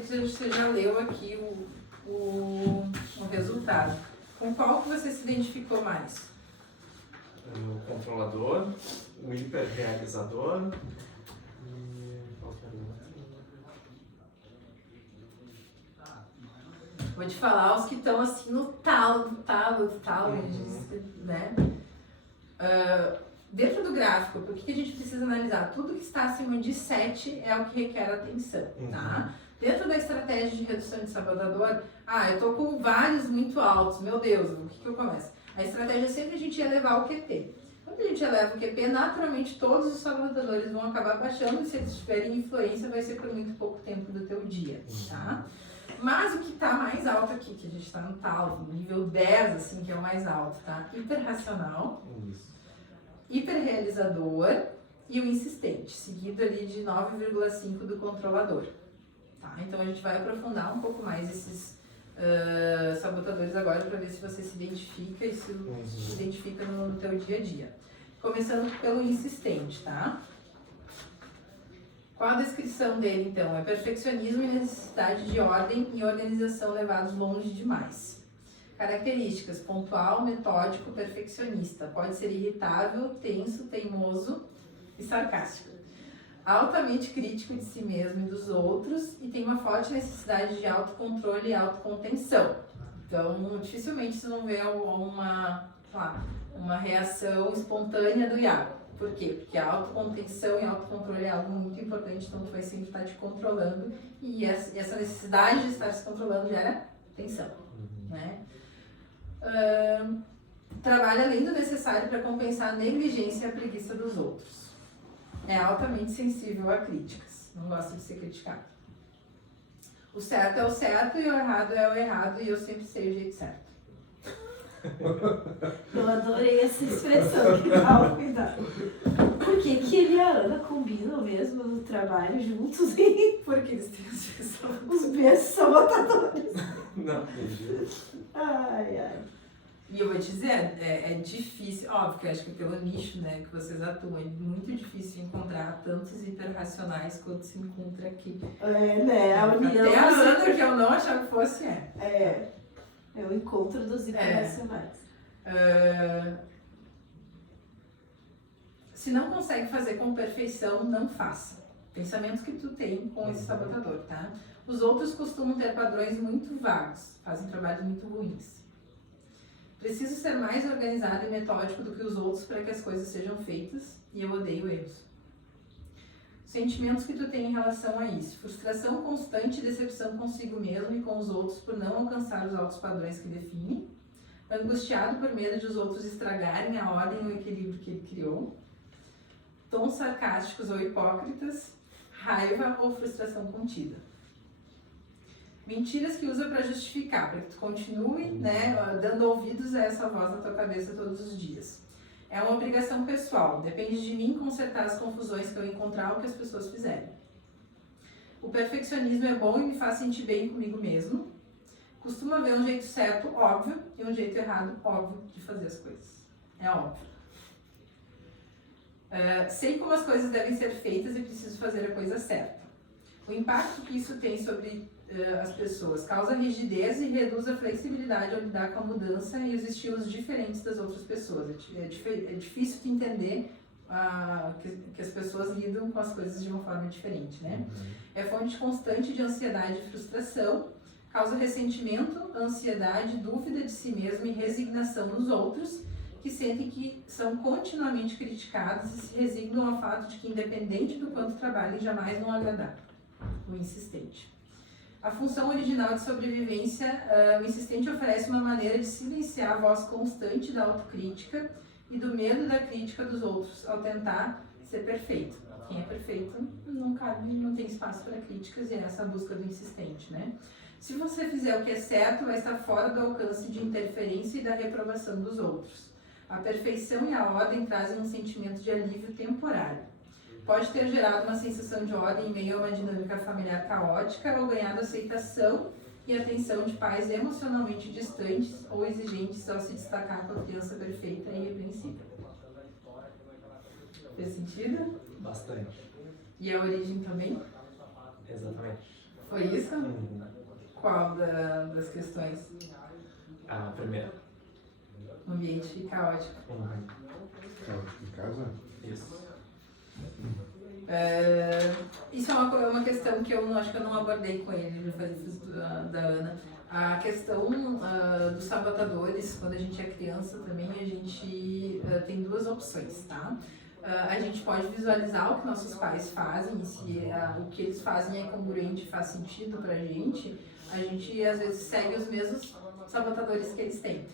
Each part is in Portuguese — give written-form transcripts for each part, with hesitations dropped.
que você já leu aqui o resultado. Com qual que você se identificou mais? O controlador, o hiperrealizador e qual que era o outro? Vou te falar os que estão assim no talo, né? Dentro do gráfico, o que a gente precisa analisar? Tudo que está acima de 7 é o que requer atenção, tá? Dentro da estratégia de redução de sabotador, eu tô com vários muito altos, meu Deus, o que eu começo? A estratégia é sempre a gente elevar o QP. Quando a gente eleva o QP, naturalmente todos os sabotadores vão acabar baixando e se eles tiverem influência vai ser por muito pouco tempo do teu dia, tá? Mas o que está mais alto aqui, que a gente está no tal, no nível 10, assim, que é o mais alto, tá? Hiperracional, hiperrealizador e o insistente, seguido ali de 9,5 do controlador. Tá? Então a gente vai aprofundar um pouco mais esses sabotadores agora para ver se você se identifica e se identifica no teu dia a dia. Começando pelo insistente, tá? Qual a descrição dele, então? É perfeccionismo e necessidade de ordem e organização levados longe demais. Características: pontual, metódico, perfeccionista. Pode ser irritável, tenso, teimoso e sarcástico. Altamente crítico de si mesmo e dos outros e tem uma forte necessidade de autocontrole e autocontenção. Então, dificilmente você não vê uma reação espontânea do Iago. Por quê? Porque a autocontenção e autocontrole é algo muito importante, então tu vai sempre estar te controlando e essa necessidade de estar se controlando gera tensão, né? Trabalha além do necessário para compensar a negligência e a preguiça dos outros. É altamente sensível a críticas, não gosta de ser criticado. O certo é o certo e o errado é o errado e eu sempre sei o jeito certo. Eu adorei essa expressão, que tal, cuidado. Por que ele e a Ana combinam mesmo no trabalho juntos, hein? Porque eles têm os mesmos sabotadores. Não, entendi. Ai. E eu vou te dizer, é difícil, óbvio que eu acho que pelo nicho, né, que vocês atuam, é muito difícil encontrar tantos hiperracionais quanto se encontra aqui. Né, a união... Até a Ana, que eu não achava que fosse, É o encontro dos hiperracionais. Se não consegue fazer com perfeição, não faça. Pensamentos que tu tem com esse sabotador, tá? Os outros costumam ter padrões muito vagos, fazem trabalhos muito ruins. Preciso ser mais organizado e metódico do que os outros para que as coisas sejam feitas e eu odeio erros. Sentimentos que tu tem em relação a isso: frustração constante e decepção consigo mesmo e com os outros por não alcançar os altos padrões que define. Angustiado por medo de os outros estragarem a ordem e o equilíbrio que ele criou. Tons sarcásticos ou hipócritas. Raiva ou frustração contida. Mentiras que usa para justificar, para que tu continue, né, dando ouvidos a essa voz na tua cabeça todos os dias. É uma obrigação pessoal, depende de mim consertar as confusões que eu encontrar ou que as pessoas fizerem. O perfeccionismo é bom e me faz sentir bem comigo mesmo. Costuma ver um jeito certo, óbvio, e um jeito errado, óbvio, de fazer as coisas. É óbvio. Sei como as coisas devem ser feitas e preciso fazer a coisa certa. O impacto que isso tem sobre as pessoas causa rigidez e reduz a flexibilidade ao lidar com a mudança e os estilos diferentes das outras pessoas. É difícil de entender que as pessoas lidam com as coisas de uma forma diferente, né? É fonte constante de ansiedade e frustração, causa ressentimento, ansiedade, dúvida de si mesmo e resignação nos outros, que sentem que são continuamente criticados e se resignam ao fato de que, independente do quanto trabalhem, jamais vão agradar. O insistente. A função original de sobrevivência, o insistente oferece uma maneira de silenciar a voz constante da autocrítica e do medo da crítica dos outros ao tentar ser perfeito. Quem é perfeito não tem espaço para críticas e é essa a busca do insistente, né? Se você fizer o que é certo, vai estar fora do alcance de interferência e da reprovação dos outros. A perfeição e a ordem trazem um sentimento de alívio temporário. Pode ter gerado uma sensação de ordem em meio a uma dinâmica familiar caótica ou ganhado aceitação e atenção de pais emocionalmente distantes ou exigentes ao se destacar com a criança perfeita e irrepreensível. Fez sentido? Bastante. E a origem também? Exatamente. Foi isso? Uhum. Qual das questões? A primeira. Um ambiente caótico. Uhum. Em casa? Isso. Isso é uma questão que eu acho que eu não abordei com ele, já falei isso da Ana. A questão dos sabotadores, quando a gente é criança também, a gente tem duas opções, tá? A gente pode visualizar o que nossos pais fazem, e se o que eles fazem é congruente e faz sentido pra gente, a gente às vezes segue os mesmos sabotadores que eles têm.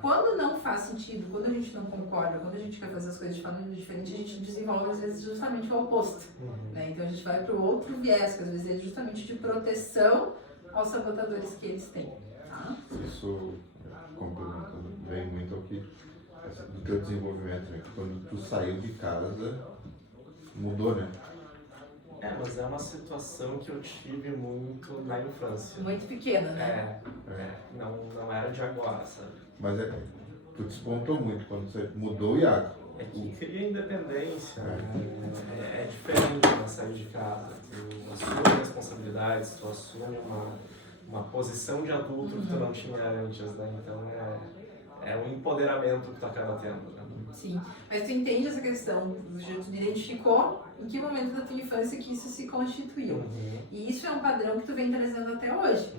Quando não faz sentido, quando a gente não concorda, quando a gente quer fazer as coisas de forma diferente, a gente desenvolve às vezes justamente o oposto. Né? Então a gente vai para o outro viés, que às vezes é justamente de proteção aos sabotadores que eles têm. Tá? Isso complementando bem muito ao que do teu desenvolvimento, né? Quando tu saiu de casa, mudou, né? Mas é uma situação que eu tive muito na infância. Muito pequena, né? Não era de agora, sabe? Mas tu despontou muito quando você mudou o Iago. É que cria independência, né? É diferente na sair de casa. Tu assume responsabilidades, tu assume uma posição de adulto que tu não tinha antes, né? Então é um empoderamento que tu acaba tendo, né? Sim, mas tu entende essa questão, tu identificou em que momento da tua infância que isso se constituiu. E isso é um padrão que tu vem trazendo até hoje.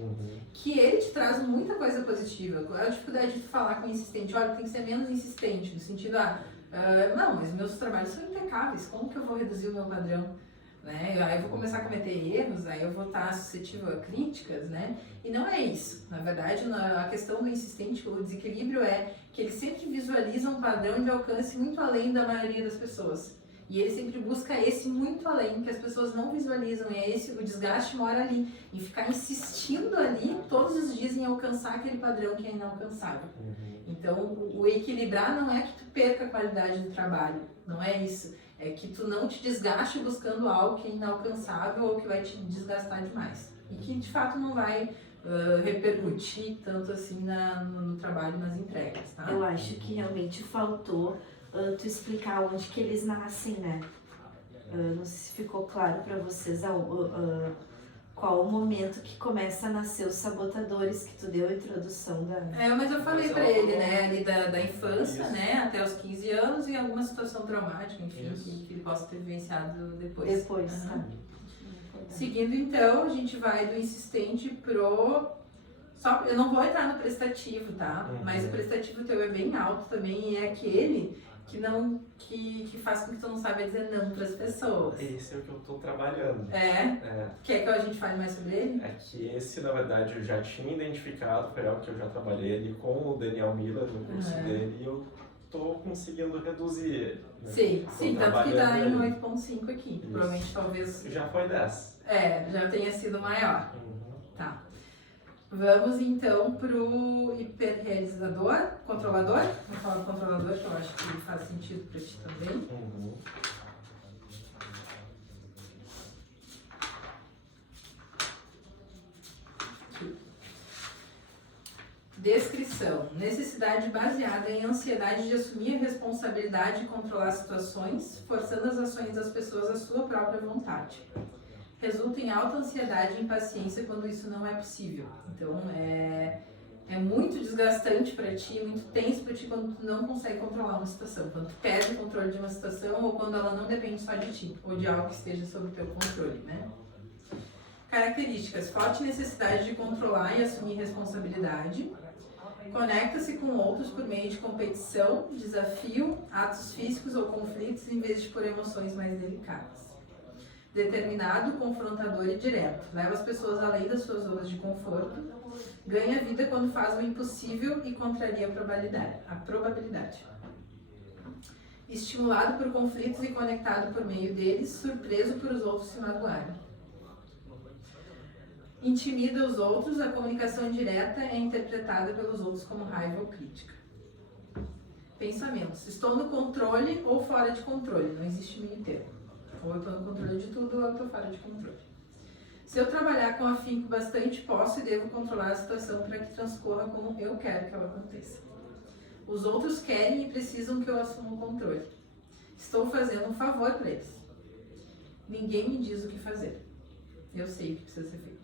Que ele te traz muita coisa positiva. A dificuldade de tu falar com o insistente, olha, tem que ser menos insistente, no sentido, não, mas meus trabalhos são impecáveis, como que eu vou reduzir o meu padrão? Né? Aí eu vou começar a cometer erros, aí eu vou estar suscetível a críticas, né? E não é isso. Na verdade, a questão do insistente, o desequilíbrio é que ele sempre visualiza um padrão de alcance muito além da maioria das pessoas. E ele sempre busca esse muito além, que as pessoas não visualizam, e o desgaste mora ali, em ficar insistindo ali todos os dias em alcançar aquele padrão que é inalcançável. Então, o equilibrar não é que tu perca a qualidade do trabalho, não é isso. É que tu não te desgaste buscando algo que é inalcançável ou que vai te desgastar demais. E que de fato não vai repercutir tanto assim no trabalho, nas entregas, tá? Eu acho que realmente faltou tu explicar onde que eles nascem, né? Não sei se ficou claro para vocês qual o momento que começa a nascer os sabotadores, que tu deu a introdução da... Mas eu falei pra ele, né, ali da infância, Isso. né, até os 15 anos e alguma situação traumática, enfim, que ele possa ter vivenciado depois. Depois, Aham. tá? Seguindo então, a gente vai do insistente pro... eu não vou entrar no prestativo, tá? Mas o prestativo teu é bem alto também e é aquele que faz com que tu não saiba dizer não pras pessoas. Esse é o que eu tô trabalhando. Quer que a gente fale mais sobre ele? É que esse, na verdade, eu já tinha identificado, foi algo que eu já trabalhei ali com o Daniel Miller no curso dele, e eu tô conseguindo reduzir ele. Né? Sim, Tô tanto que tá trabalhando em ele. 8.5 aqui. Isso. Provavelmente, talvez... Já foi 10. já tenha sido maior. Tá. Vamos então pro hiperrealizador, controlador. Vou falar do controlador, que eu acho que faz sentido pra ti também. Descrição. Necessidade baseada em ansiedade de assumir a responsabilidade e controlar situações, forçando as ações das pessoas à sua própria vontade. Resulta em alta ansiedade e impaciência quando isso não é possível. Então, é muito desgastante para ti, muito tenso para ti quando tu não consegue controlar uma situação. Quando tu perde o controle de uma situação ou quando ela não depende só de ti, ou de algo que esteja sob o teu controle, né? Características. Forte necessidade de controlar e assumir responsabilidade. Conecta-se com outros por meio de competição, desafio, atos físicos ou conflitos em vez de por emoções mais delicadas. Determinado, confrontador e direto. Leva as pessoas além das suas zonas de conforto. Ganha vida quando faz o impossível e contraria a probabilidade. Estimulado por conflitos e conectado por meio deles, surpreso por os outros se magoarem. Intimida os outros, a comunicação direta é interpretada pelos outros como raiva ou crítica. Pensamentos. Estou no controle ou fora de controle, não existe meio termo. Ou eu estou no controle de tudo ou eu estou fora de controle. Se eu trabalhar com afinco bastante, posso e devo controlar a situação para que transcorra como eu quero que ela aconteça. Os outros querem e precisam que eu assuma o controle. Estou fazendo um favor para eles. Ninguém me diz o que fazer. Eu sei o que precisa ser feito.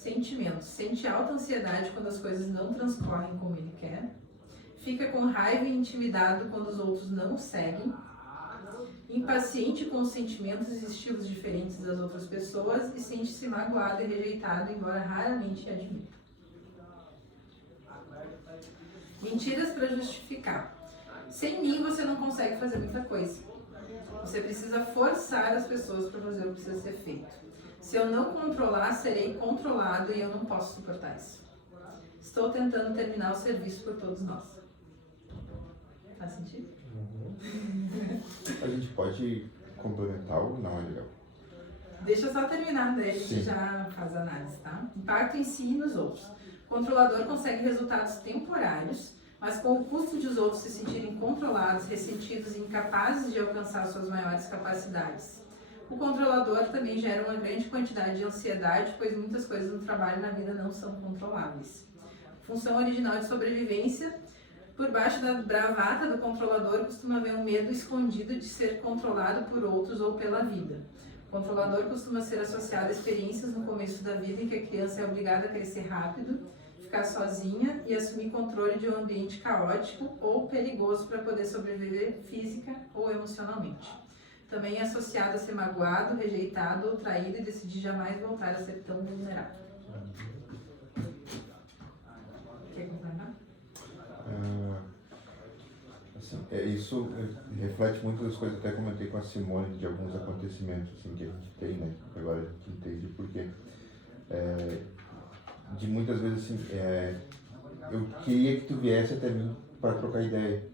Sentimentos. Sente alta ansiedade quando as coisas não transcorrem como ele quer. Fica com raiva e intimidado quando os outros não o seguem. Impaciente com os sentimentos e estilos diferentes das outras pessoas e sente-se magoado e rejeitado, embora raramente admita. Mentiras para justificar. Sem mim você não consegue fazer muita coisa. Você precisa forçar as pessoas para fazer o que precisa ser feito. Se eu não controlar, serei controlado e eu não posso suportar isso. Estou tentando terminar o serviço por todos nós. Faz sentido? A gente pode complementar ou não é legal? Deixa eu só terminar, daí a gente Sim. já faz a análise, tá? Impacto em si e nos outros. O controlador consegue resultados temporários, mas com o custo de os outros se sentirem controlados, ressentidos e incapazes de alcançar suas maiores capacidades. O controlador também gera uma grande quantidade de ansiedade, pois muitas coisas no trabalho e na vida não são controláveis. Função original de sobrevivência. Por baixo da bravata do controlador costuma haver um medo escondido de ser controlado por outros ou pela vida. O controlador costuma ser associado a experiências no começo da vida em que a criança é obrigada a crescer rápido, ficar sozinha e assumir controle de um ambiente caótico ou perigoso para poder sobreviver física ou emocionalmente. Também é associado a ser magoado, rejeitado ou traído e decidir jamais voltar a ser tão vulnerável. Quer complementar? Assim, isso reflete muitas das coisas que eu até comentei com a Simone de alguns acontecimentos assim, que a gente tem, né? Agora a gente entende por quê. De muitas vezes assim, eu queria que tu viesse até mim para trocar ideia.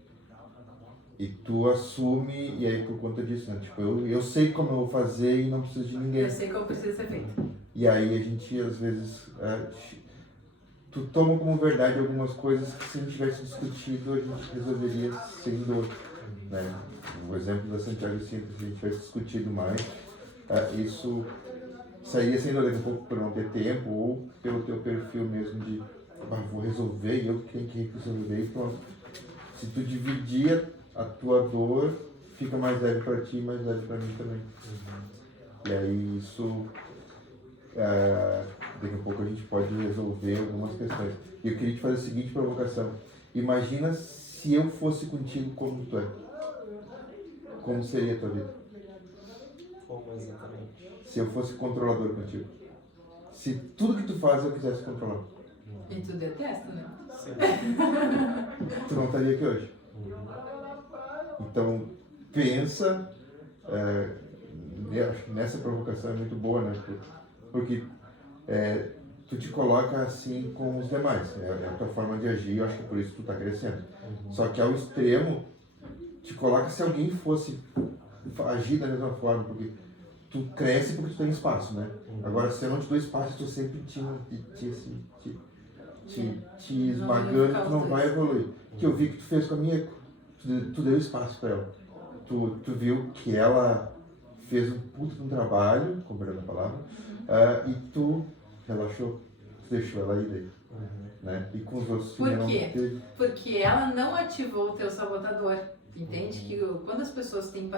E tu assume, e aí por conta disso, né? Tipo, eu sei como eu vou fazer e não preciso de ninguém. Eu sei como precisa ser feito. E aí a gente, às vezes, tu toma como verdade algumas coisas que se a gente tivesse discutido, a gente resolveria sem dor, né? O exemplo da Santiago Simples, se a gente tivesse discutido mais, isso sairia sem dor daqui a pouco por não ter tempo, ou pelo teu perfil mesmo de, vou resolver, e eu que tenho que resolver e pronto. Se tu dividir a tua dor, fica mais leve para ti e mais leve para mim também. E aí isso, daqui a pouco a gente pode resolver algumas questões. E eu queria te fazer a seguinte provocação. Imagina se eu fosse contigo como tu é. Como seria a tua vida? Como exatamente? Se eu fosse controlador contigo. Se tudo que tu faz eu quisesse controlar. E tu detesta, né? Sim. Tu não estaria aqui hoje. Então, pensa, nessa provocação é muito boa, né? Porque tu te coloca assim com os demais, é a tua forma de agir, eu acho que por isso tu tá crescendo. Só que ao extremo, te coloca se alguém fosse agir da mesma forma, porque tu cresce porque tu tem espaço, né? Agora, se eu não te dou espaço, tu sempre te esmagando, tu não vai evoluir. Que eu vi que tu fez com a minha, tu deu espaço para ela. Tu viu que ela fez um puto de um trabalho, comprando a palavra, e tu relaxou, tu deixou ela ir daí. Né? E com os outros Por não quê? teve. Porque ela não ativou o teu sabotador. Entende que quando as pessoas têm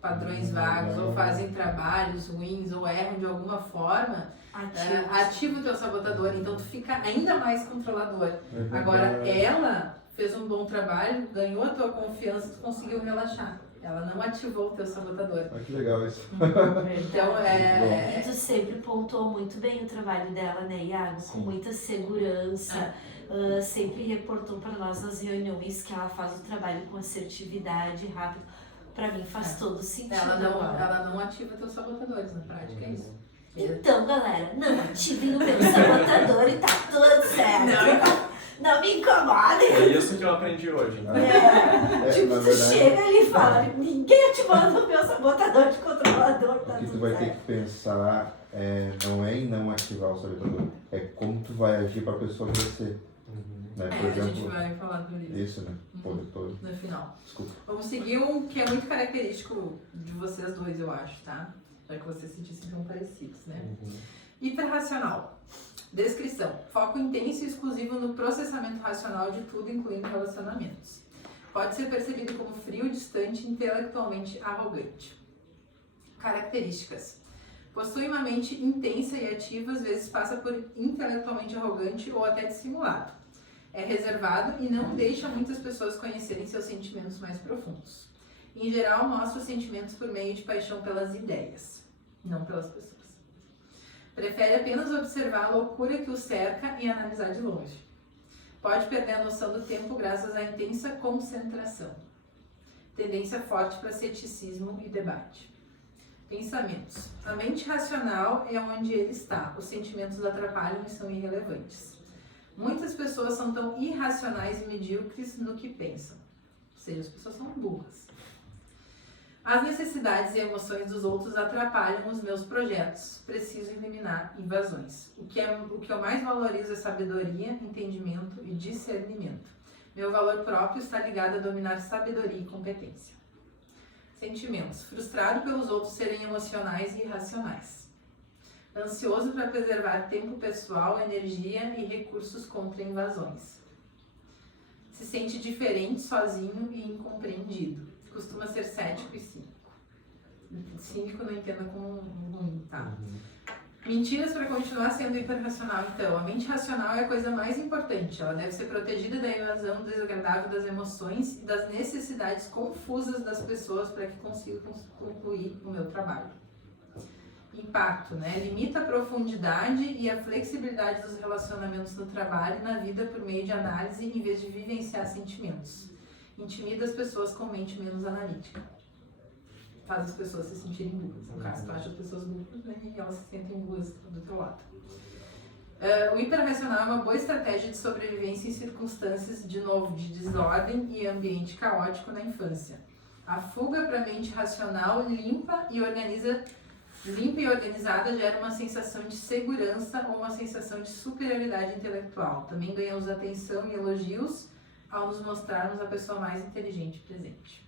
padrões vagos ou fazem trabalhos ruins ou erram de alguma forma, ativa o teu sabotador, então tu fica ainda mais controlador. Agora, ela fez um bom trabalho, ganhou a tua confiança, tu conseguiu relaxar. Ela não ativou o teu sabotador. Ah, que legal isso. Então, E tu sempre pontuou muito bem o trabalho dela, né, Iago? Com muita segurança. Sempre reportou para nós nas reuniões que ela faz o trabalho com assertividade, rápido. Para mim faz todo sentido. ela não ativa teus sabotadores, na prática é isso. Então, galera, não ativem o meu sabotador e tá tudo certo. Não me incomodem. É isso que eu aprendi hoje. Então. Tipo, na tu verdade, chega ali e fala, ninguém ativando o meu sabotador de controlador, tá o que tu tudo vai ter certo. que pensar não é em não ativar o sabotador, é como tu vai agir para a pessoa crescer. Né? Por A gente exemplo, vai falar sobre isso isso, né? Todo. no final. Desculpa. Vamos seguir um que é muito característico de vocês dois, eu acho, tá? Já que vocês se dizem tão parecidos, né? Hiperracional. Descrição. Foco intenso e exclusivo no processamento racional de tudo, incluindo relacionamentos. Pode ser percebido como frio, distante e intelectualmente arrogante. Características. Possui uma mente intensa e ativa, às vezes passa por intelectualmente arrogante ou até dissimulado. É reservado e não deixa muitas pessoas conhecerem seus sentimentos mais profundos. Em geral, mostra os sentimentos por meio de paixão pelas ideias, não pelas pessoas. Prefere apenas observar a loucura que o cerca e analisar de longe. Pode perder a noção do tempo graças à intensa concentração. Tendência forte para ceticismo e debate. Pensamentos. A mente racional é onde ele está. Os sentimentos atrapalham e são irrelevantes. Muitas pessoas são tão irracionais e medíocres no que pensam. Ou seja, as pessoas são burras. As necessidades e emoções dos outros atrapalham os meus projetos. Preciso eliminar invasões. O que eu mais valorizo é sabedoria, entendimento e discernimento. Meu valor próprio está ligado a dominar sabedoria e competência. Sentimentos. Frustrado pelos outros serem emocionais e irracionais. Ansioso para preservar tempo pessoal, energia e recursos contra invasões. Se sente diferente, sozinho e incompreendido. Costuma ser cético e cínico. Cínico não entenda como ruim, tá? Mentiras para continuar sendo hiperracional, então. A mente racional é a coisa mais importante. Ela deve ser protegida da invasão desagradável das emoções e das necessidades confusas das pessoas para que consiga concluir o meu trabalho. Impacto, né? Limita a profundidade e a flexibilidade dos relacionamentos no trabalho e na vida por meio de análise em vez de vivenciar sentimentos. Intimida as pessoas com mente menos analítica. Faz as pessoas se sentirem burras. No caso, tu acha as pessoas burras, né? E elas se sentem burras do teu lado. O hiperracional é uma boa estratégia de sobrevivência em circunstâncias, de novo, de desordem e ambiente caótico na infância. A fuga para a mente racional limpa e organizada gera uma sensação de segurança ou uma sensação de superioridade intelectual. Também ganhamos atenção e elogios ao nos mostrarmos a pessoa mais inteligente presente.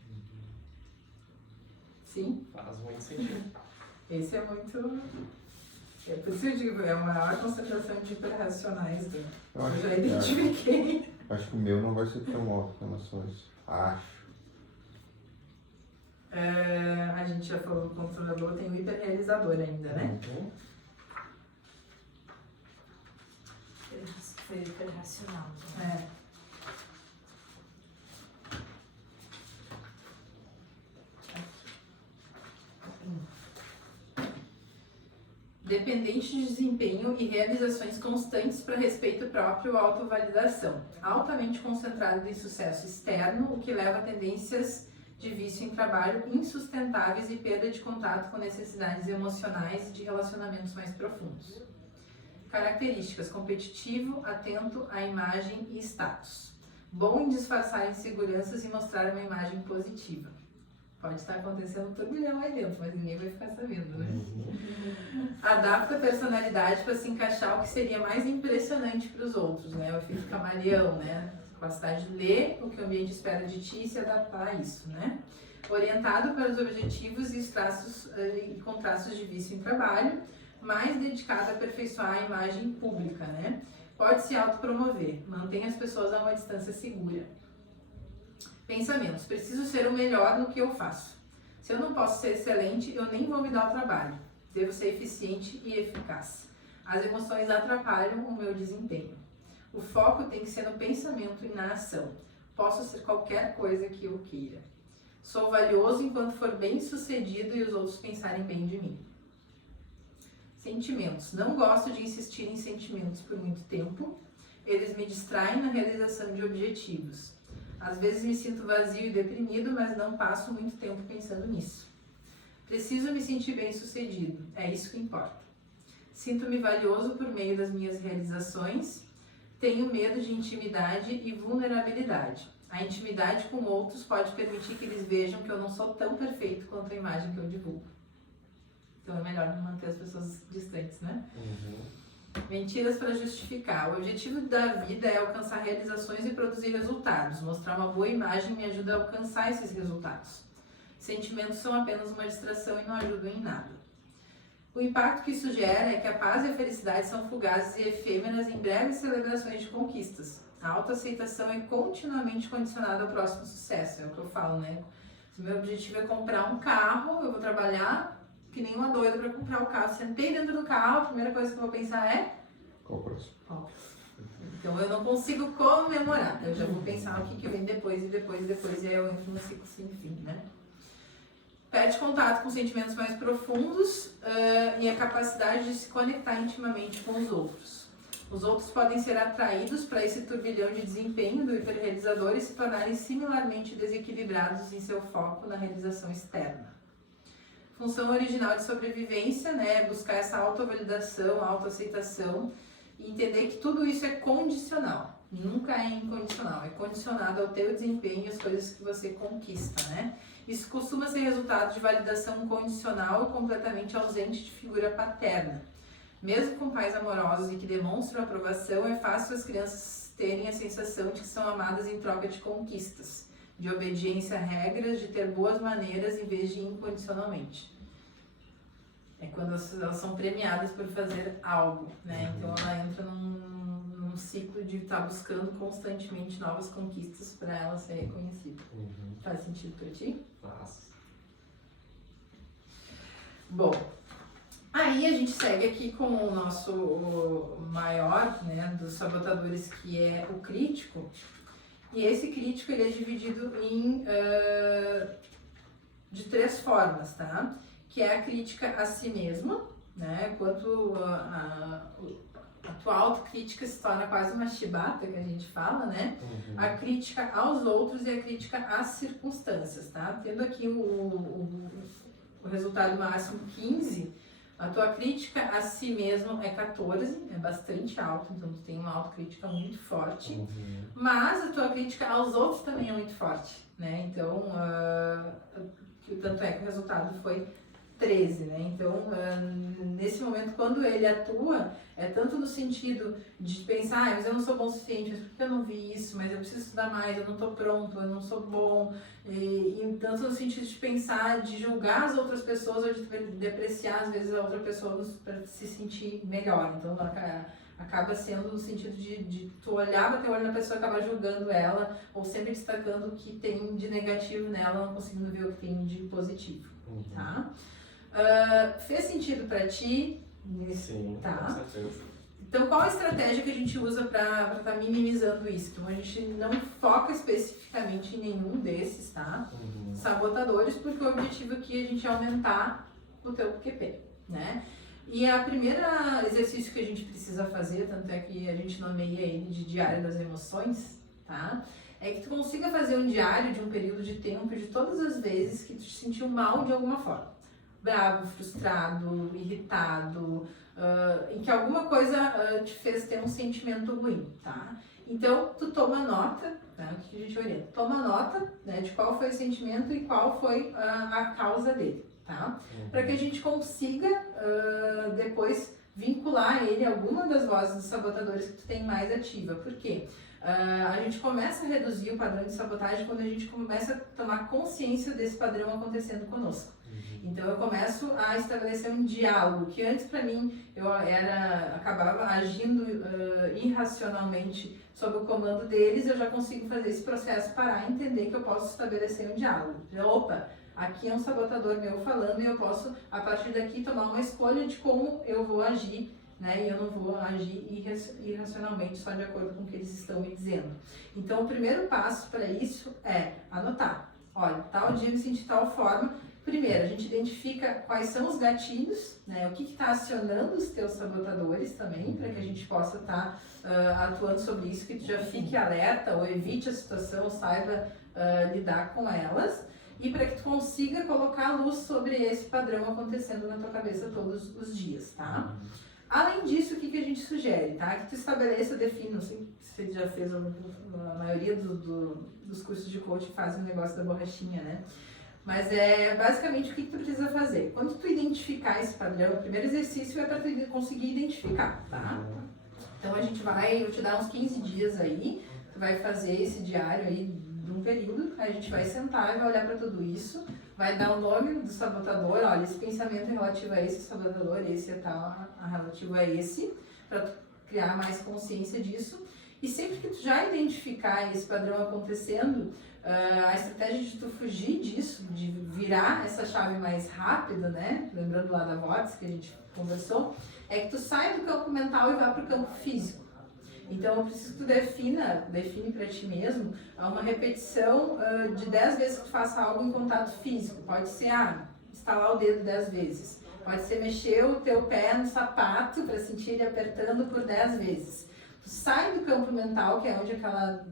Sim? Faz muito sentido. Esse é muito... É por isso que eu digo, é a maior concentração de hiperracionais. Eu já identifiquei. Acho que o meu não vai ser tão alto em relação a isso. Acho. A gente já falou do controlador, tem o hiperrealizador ainda, né? Foi hiperracional. Dependente de desempenho e realizações constantes para respeito próprio e autovalidação. Altamente concentrado em sucesso externo, o que leva a tendências de vício em trabalho insustentáveis e perda de contato com necessidades emocionais e de relacionamentos mais profundos. Características: competitivo, atento à imagem e status. Bom em disfarçar inseguranças e mostrar uma imagem positiva. Pode estar acontecendo um turbilhão aí dentro, mas ninguém vai ficar sabendo, né? Adapta a personalidade para se encaixar o que seria mais impressionante para os outros, né? O efeito camaleão, né? Capacidade de ler o que o ambiente espera de ti e se adaptar a isso, né? Orientado para os objetivos e os traços e contrastos de vício em trabalho, mais dedicado a aperfeiçoar a imagem pública, né? Pode se autopromover, mantém as pessoas a uma distância segura. Pensamentos: preciso ser o melhor no que eu faço. Se eu não posso ser excelente, eu nem vou me dar o trabalho. Devo ser eficiente e eficaz. As emoções atrapalham o meu desempenho. O foco tem que ser no pensamento e na ação. Posso ser qualquer coisa que eu queira. Sou valioso enquanto for bem sucedido e os outros pensarem bem de mim. Sentimentos: não gosto de insistir em sentimentos por muito tempo. Eles me distraem na realização de objetivos. Às vezes me sinto vazio e deprimido, mas não passo muito tempo pensando nisso. Preciso me sentir bem sucedido. É isso que importa. Sinto-me valioso por meio das minhas realizações. Tenho medo de intimidade e vulnerabilidade. A intimidade com outros pode permitir que eles vejam que eu não sou tão perfeito quanto a imagem que eu divulgo. Então é melhor manter as pessoas distantes, né? Mentiras para justificar. O objetivo da vida é alcançar realizações e produzir resultados. Mostrar uma boa imagem me ajuda a alcançar esses resultados. Sentimentos são apenas uma distração e não ajudam em nada. O impacto que isso gera é que a paz e a felicidade são fugazes e efêmeras em breves celebrações de conquistas. A autoaceitação é continuamente condicionada ao próximo sucesso, é o que eu falo, né? Se o meu objetivo é comprar um carro, eu vou trabalhar que nem uma doida para comprar o carro. Sentei dentro do carro, a primeira coisa que eu vou pensar é Qual o próximo? então eu não consigo comemorar. Eu já vou pensar o que vem depois, e aí eu entro no ciclo sem fim, né? Perde contato com sentimentos mais profundos e a capacidade de se conectar intimamente com os outros. Os outros podem ser atraídos para esse turbilhão de desempenho do hiperrealizador e se tornarem similarmente desequilibrados em seu foco na realização externa. Função original de sobrevivência, né, é buscar essa autovalidação, autoaceitação e entender que tudo isso é condicional, nunca é incondicional, é condicionado ao teu desempenho e às coisas que você conquista, né? Isso costuma ser resultado de validação condicional e completamente ausente de figura paterna. Mesmo com pais amorosos e que demonstram aprovação, é fácil as crianças terem a sensação de que são amadas em troca de conquistas, de obediência a regras, de ter boas maneiras em vez de incondicionalmente. É quando elas são premiadas por fazer algo, né? Então ela entra num ciclo de estar buscando constantemente novas conquistas para ela ser reconhecida. Faz sentido para ti? Faz. Bom, aí a gente segue aqui com o nosso maior, né, dos sabotadores, que é o crítico. E esse crítico ele é dividido de 3 formas, tá? Que é a crítica a si mesmo, né? Quanto a tua autocrítica se torna quase uma chibata, que a gente fala, né? A crítica aos outros e a crítica às circunstâncias, tá? Tendo aqui o resultado máximo 15, a tua crítica a si mesmo é 14, é bastante alto, então tu tem uma autocrítica muito forte, mas a tua crítica aos outros também é muito forte, né? Então, tanto é que o resultado foi 13, né? Então, nesse momento, quando ele atua, é tanto no sentido de pensar, mas eu não sou bom o suficiente, mas por que eu não vi isso? Mas eu preciso estudar mais, eu não estou pronto, eu não sou bom. E tanto no sentido de pensar, de julgar as outras pessoas ou de depreciar, às vezes, a outra pessoa para se sentir melhor. Então, acaba sendo no sentido de tu olhar, bater o olho na pessoa e acabar julgando ela, ou sempre destacando o que tem de negativo nela, não conseguindo ver o que tem de positivo, tá? Fez sentido pra ti? Sim, tá. Com certeza. Então, qual a estratégia que a gente usa para estar minimizando isso? Então, a gente não foca especificamente em nenhum desses, tá? Sabotadores, porque o objetivo aqui é a gente aumentar o teu QP, né? E a primeira exercício que a gente precisa fazer, tanto é que a gente nomeia ele de diário das emoções, tá? É que tu consiga fazer um diário de um período de tempo de todas as vezes que tu te sentiu mal de alguma forma. Bravo, frustrado, irritado, em que alguma coisa te fez ter um sentimento ruim, tá? Então, tu toma nota, né? O que a gente orienta? Toma nota, né, de qual foi o sentimento e qual foi a causa dele, tá? Para que a gente consiga depois vincular ele a alguma das vozes dos sabotadores que tu tem mais ativa. Por quê? A gente começa a reduzir o padrão de sabotagem quando a gente começa a tomar consciência desse padrão acontecendo conosco. Então eu começo a estabelecer um diálogo, que antes para mim eu acabava agindo irracionalmente sob o comando deles, eu já consigo fazer esse processo, parar e entender que eu posso estabelecer um diálogo. Opa, aqui é um sabotador meu falando e eu posso, a partir daqui, tomar uma escolha de como eu vou agir, né? E eu não vou agir irracionalmente só de acordo com o que eles estão me dizendo. Então o primeiro passo para isso é anotar. Olha, tal dia eu me senti de tal forma. Primeiro, a gente identifica quais são os gatilhos, né? O que está acionando os teus sabotadores também, para que a gente possa estar atuando sobre isso, que tu já fique alerta ou evite a situação, saiba lidar com elas, e para que tu consiga colocar a luz sobre esse padrão acontecendo na tua cabeça todos os dias, tá? Além disso, o que a gente sugere, tá? Que tu estabeleça, define, não sei se você já fez, a maioria dos cursos de coaching faz um negócio da borrachinha, né? Mas basicamente o que tu precisa fazer. Quando tu identificar esse padrão, o primeiro exercício é para tu conseguir identificar, tá? Então a gente vai, eu te dar uns 15 dias aí, tu vai fazer esse diário aí de um período, aí a gente vai sentar e vai olhar para tudo isso, vai dar o nome do sabotador, olha, esse pensamento é relativo a esse sabotador, esse é tal, relativo a esse, para tu criar mais consciência disso. E sempre que tu já identificar esse padrão acontecendo, a estratégia de tu fugir disso, de virar essa chave mais rápida, né? Lembrando lá da VOTS que a gente conversou, é que tu sai do campo mental e vá para o campo físico. Então eu preciso que tu define para ti mesmo uma repetição de 10 vezes que tu faça algo em contato físico. Pode ser, estalar o dedo 10 vezes. Pode ser mexer o teu pé no sapato para sentir ele apertando por 10 vezes. Tu sai do campo mental, que é onde aquela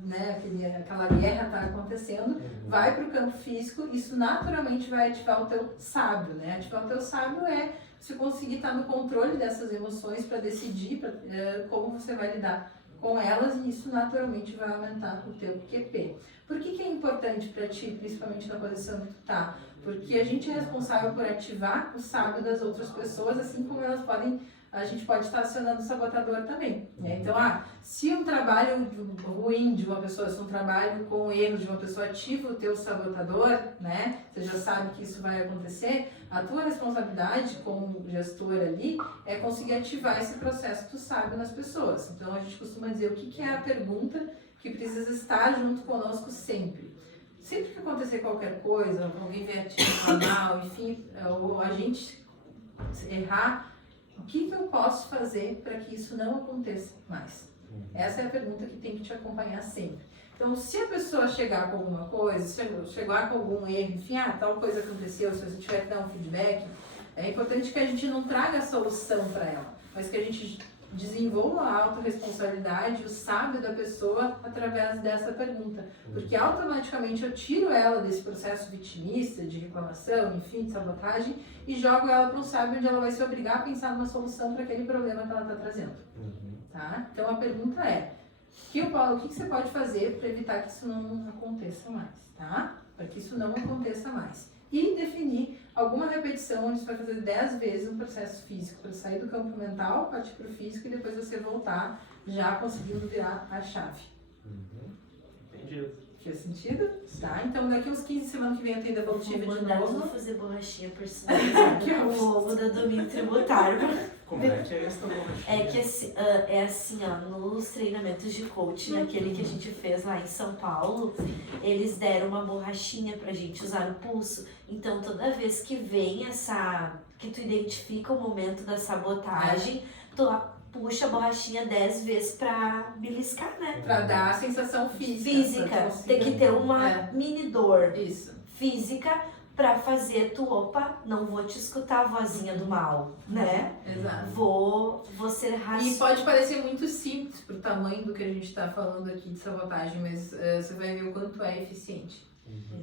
guerra está acontecendo, vai para o campo físico, isso naturalmente vai ativar o teu sábio, né? Ativar o teu sábio é você conseguir estar no controle dessas emoções para decidir como você vai lidar com elas, e isso naturalmente vai aumentar o teu QP. Por que é importante para ti, principalmente na posição que tu tá? Porque a gente é responsável por ativar o sábio das outras pessoas, assim como a gente pode estar acionando o sabotador também, né? Então, se um trabalho ruim de uma pessoa, se um trabalho com erro de uma pessoa ativa o teu sabotador, né? Você já sabe que isso vai acontecer, a tua responsabilidade como gestor ali é conseguir ativar esse processo do sábio nas pessoas. Então, a gente costuma dizer o que é a pergunta que precisa estar junto conosco sempre. Sempre que acontecer qualquer coisa, alguém vier te reclamar, enfim, ou a gente errar, o que eu posso fazer para que isso não aconteça mais? Essa é a pergunta que tem que te acompanhar sempre. Então, se a pessoa chegar com alguma coisa, chegar com algum erro, enfim, tal coisa aconteceu, se você tiver que dar um feedback, é importante que a gente não traga a solução para ela, mas que a gente desenvolva a autorresponsabilidade, o sábio da pessoa através dessa pergunta. Porque automaticamente eu tiro ela desse processo vitimista, de reclamação, enfim, de sabotagem, e jogo ela para um sábio onde ela vai se obrigar a pensar numa solução para aquele problema que ela está trazendo. Tá? Então a pergunta é, o que você pode fazer para evitar que isso não aconteça mais? Tá? Para que isso não aconteça mais. E definir alguma repetição onde você vai fazer 10 vezes um processo físico, para sair do campo mental, partir para o físico e depois você voltar já conseguindo virar a chave. Entendido. Fez sentido? Tá? Então daqui uns 15 semanas que vem eu tenho devolutiva de Vou novo. fazer borrachinha personalizada com o logo da Domínio Tributário. Como é que é essa borrachinha? É assim, nos treinamentos de coaching, aquele que a gente fez lá em São Paulo, eles deram uma borrachinha pra gente usar no pulso. Então, toda vez que vem que tu identifica o momento da sabotagem, tu puxa a borrachinha 10 vezes pra beliscar, né? Pra dar a sensação física. Física. Tem que ter uma mini dor Isso. física pra fazer não vou te escutar a vozinha do mal, né? Exato. Vou ser E racional. pode parecer muito simples pro tamanho do que a gente tá falando aqui de sabotagem, mas você vai ver o quanto é eficiente.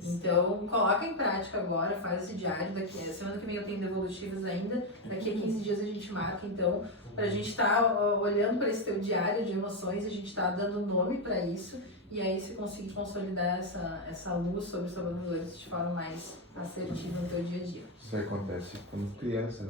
Então, coloca em prática agora, faz esse diário. Semana que vem eu tenho devolutivas ainda, daqui a 15 dias a gente marca, então, pra gente estar olhando para esse teu diário de emoções, a gente tá dando nome para isso, e aí você conseguir consolidar essa luz sobre os sabotadores de forma mais assertiva no teu dia a dia. Isso aí acontece quando criança.